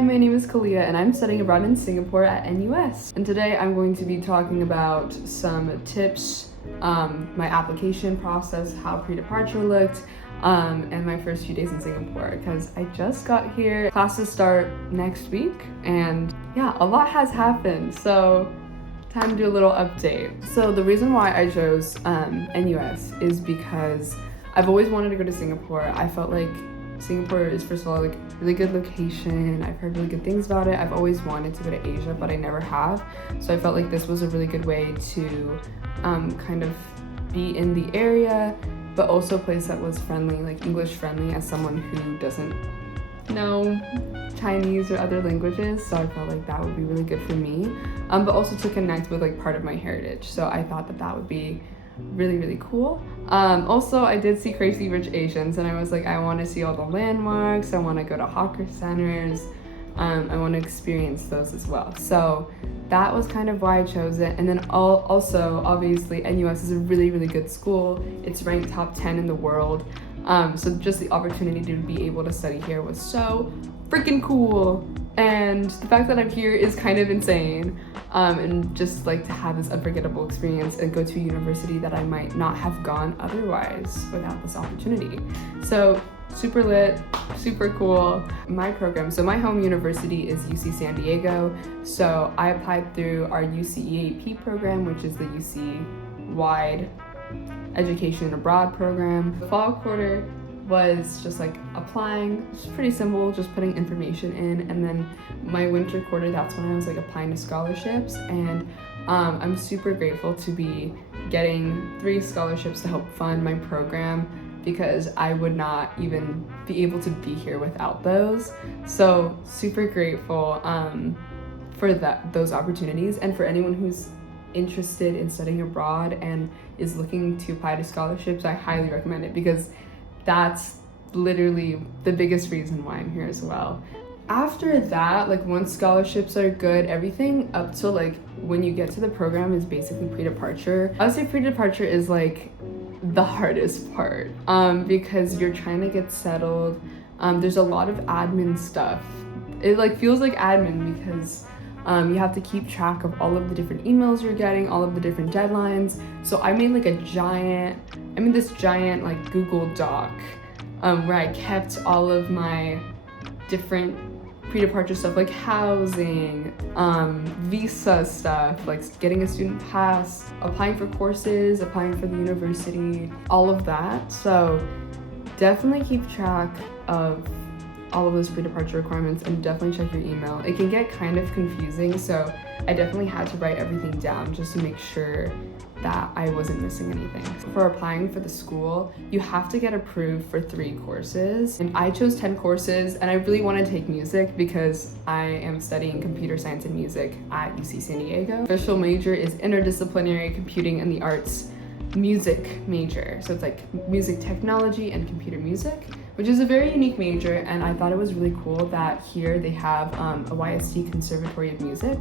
Hi, my name is Kalia and I'm studying abroad in Singapore at NUS. And today I'm going to be talking about some tips, my application process, how pre-departure looked, and my first few days in Singapore because I just got here. Classes start next week and yeah, a lot has happened. So time to do a little update. So the reason why I chose NUS is because I've always wanted to go to Singapore. I felt like Singapore is, first of all, like really good location. I've heard really good things about it. I've always wanted to go to Asia, but I never have. So I felt like this was a really good way to kind of be in the area, but also a place that was friendly, like English friendly, as someone who doesn't know Chinese or other languages. So I felt like that would be really good for me, but also to connect with like part of my heritage. So I thought that that would be really cool. Also, I did see Crazy Rich Asians and I was like, I want to see all the landmarks, I want to go to hawker centers, I want to experience those as well. So that was kind of why I chose it. And then also obviously NUS is a really good school. It's ranked top 10 in the world. So just the opportunity to be able to study here was so freaking cool. And the fact that I'm here is kind of insane. And just like to have this unforgettable experience and go to a university that I might not have gone otherwise without this opportunity. So super lit, super cool. My program, so my home university is UC San Diego. So I applied through our UC EAP program, which is the UC wide education abroad program. The fall quarter was just like applying. It's pretty simple, just putting information in. And then my winter quarter, that's when I was like applying to scholarships. And I'm super grateful to be getting 3 scholarships to help fund my program because I would not even be able to be here without those. So super grateful for those opportunities. And for anyone who's interested in studying abroad and is looking to apply to scholarships, I highly recommend it because that's literally the biggest reason why I'm here as well. After that, like once scholarships are good, everything up to like when you get to the program is basically pre-departure. I would say pre-departure is like the hardest part because you're trying to get settled. There's a lot of admin stuff. It like feels like admin because you have to keep track of all of the different emails you're getting, all of the different deadlines. So I made like this giant like Google Doc where I kept all of my different pre-departure stuff like housing, visa stuff, like getting a student pass, applying for courses, applying for the university, all of that. So definitely keep track of all of those pre-departure requirements and definitely check your email. It can get kind of confusing, so I definitely had to write everything down just to make sure that I wasn't missing anything. For applying for the school, you have to get approved for 3 courses. And I chose 10 courses and I really want to take music because I am studying computer science and music at UC San Diego. Official major is interdisciplinary computing and the arts music major. So it's like music technology and computer music, which is a very unique major. And I thought it was really cool that here they have a YST Conservatory of Music.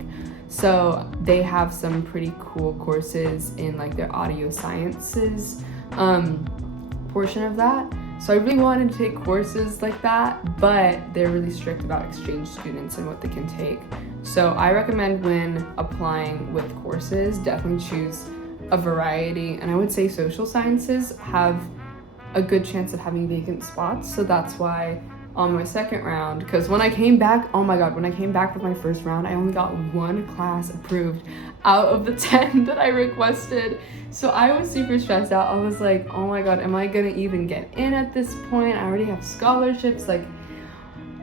So they have some pretty cool courses in like their audio sciences portion of that. So I really wanted to take courses like that, but they're really strict about exchange students and what they can take. So I recommend when applying with courses, definitely choose a variety. And I would say social sciences have a good chance of having vacant spots. So that's why on my second round, because when I came back, oh my god, when I came back with my first round, I only got 1 class approved out of the 10 that I requested. So I was super stressed out. I was like, oh my god, am I gonna even get in at this point? I already have scholarships, like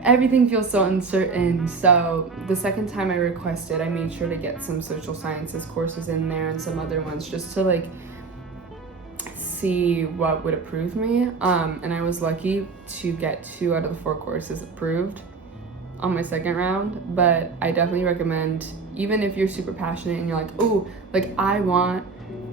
everything feels so uncertain. So the second time I requested, I made sure to get some social sciences courses in there and some other ones just to like see what would approve me. And I was lucky to get 2 out of the 4 courses approved on my second round. But I definitely recommend, even if you're super passionate and you're like, oh, like I want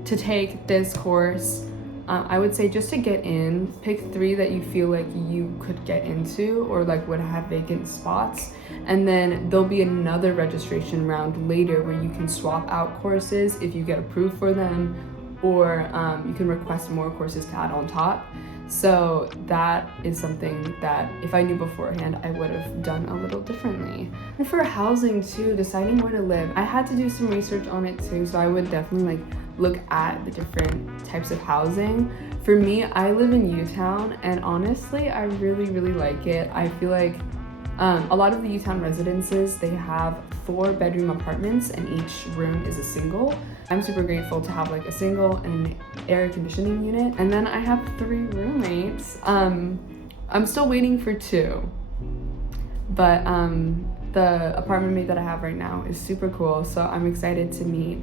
to take this course, I would say just to get in, pick 3 that you feel like you could get into or like would have vacant spots. And then there'll be another registration round later where you can swap out courses if you get approved for them, or you can request more courses to add on top. So that is something that if I knew beforehand, I would have done a little differently. And for housing too, deciding where to live, I had to do some research on it too, so I would definitely like look at the different types of housing. For me, I live in U-Town, and honestly, I really like it. I feel like a lot of the U-Town residences, they have 4-bedroom apartments and each room is a single. I'm super grateful to have like a single and an air conditioning unit. And then I have 3 roommates. I'm still waiting for 2. But the apartment mate that I have right now is super cool. So I'm excited to meet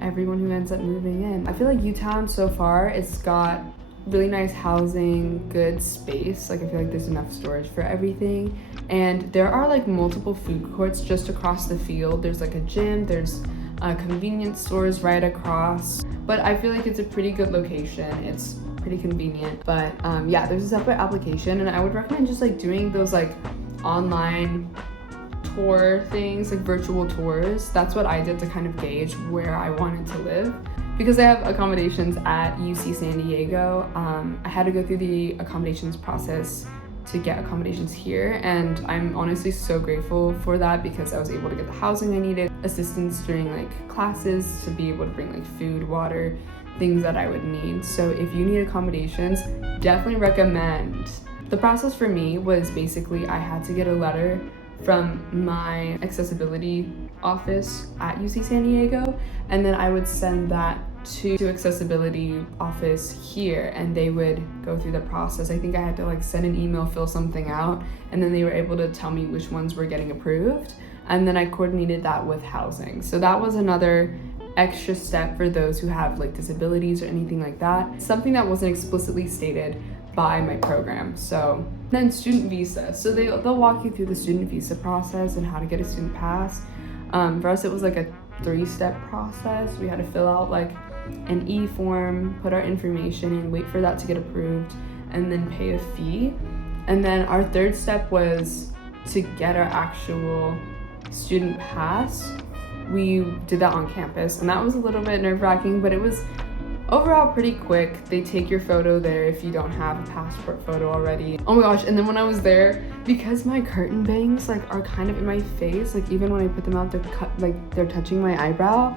everyone who ends up moving in. I feel like U-Town so far, it's got really nice housing, good space. Like I feel like there's enough storage for everything. And there are like multiple food courts just across the field. There's like a gym, there's convenience stores right across. But I feel like it's a pretty good location. It's pretty convenient. But yeah, there's a separate application, and I would recommend just like doing those like online tour things, like virtual tours. That's what I did to kind of gauge where I wanted to live. Because I have accommodations at UC San Diego, I had to go through the accommodations process to get accommodations here, and I'm honestly so grateful for that because I was able to get the housing I needed, assistance during like classes to be able to bring like food, water, things that I would need. So if you need accommodations, definitely recommend. The process for me was basically I had to get a letter from my accessibility office at UC San Diego, and then I would send that to accessibility office here, and they would go through the process. I think I had to like send an email, fill something out, and then they were able to tell me which ones were getting approved, and then I coordinated that with housing. So that was another extra step for those who have like disabilities or anything like that, something that wasn't explicitly stated by my program. So then student visa, so they'll walk you through the student visa process and how to get a student pass. For us, it was like a 3-step process. We had to fill out like an e-form, put our information in, wait for that to get approved, and then pay a fee. And then our 3rd step was to get our actual student pass. We did that on campus, and that was a little bit nerve-wracking, but it was overall pretty quick. They take your photo there if you don't have a passport photo already. Oh my gosh, and then when I was there, because my curtain bangs like are kind of in my face, like even when I put them out, they're touching my eyebrow.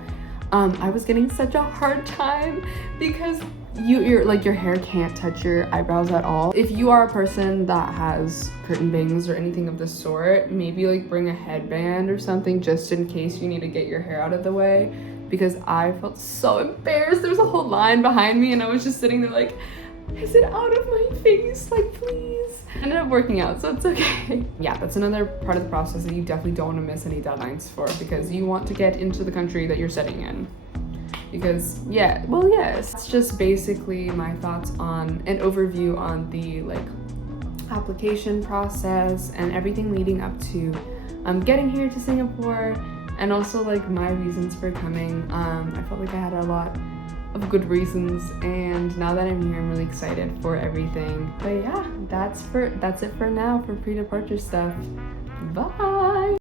I was getting such a hard time because your hair can't touch your eyebrows at all. If you are a person that has curtain bangs or anything of the sort, maybe like bring a headband or something just in case you need to get your hair out of the way, because I felt so embarrassed. There was a whole line behind me and I was just sitting there like, is it out of my face? Like, please. Ended up working out, so it's okay. Yeah, that's another part of the process that you definitely don't want to miss any deadlines for, because you want to get into the country that you're studying in. Because yeah, well, yes, it's just basically my thoughts on an overview on the like application process and everything leading up to getting here to Singapore, and also like my reasons for coming. I felt like I had a lot of good reasons, and now that I'm here, I'm really excited for everything. But yeah, that's it for now for pre-departure stuff. Bye.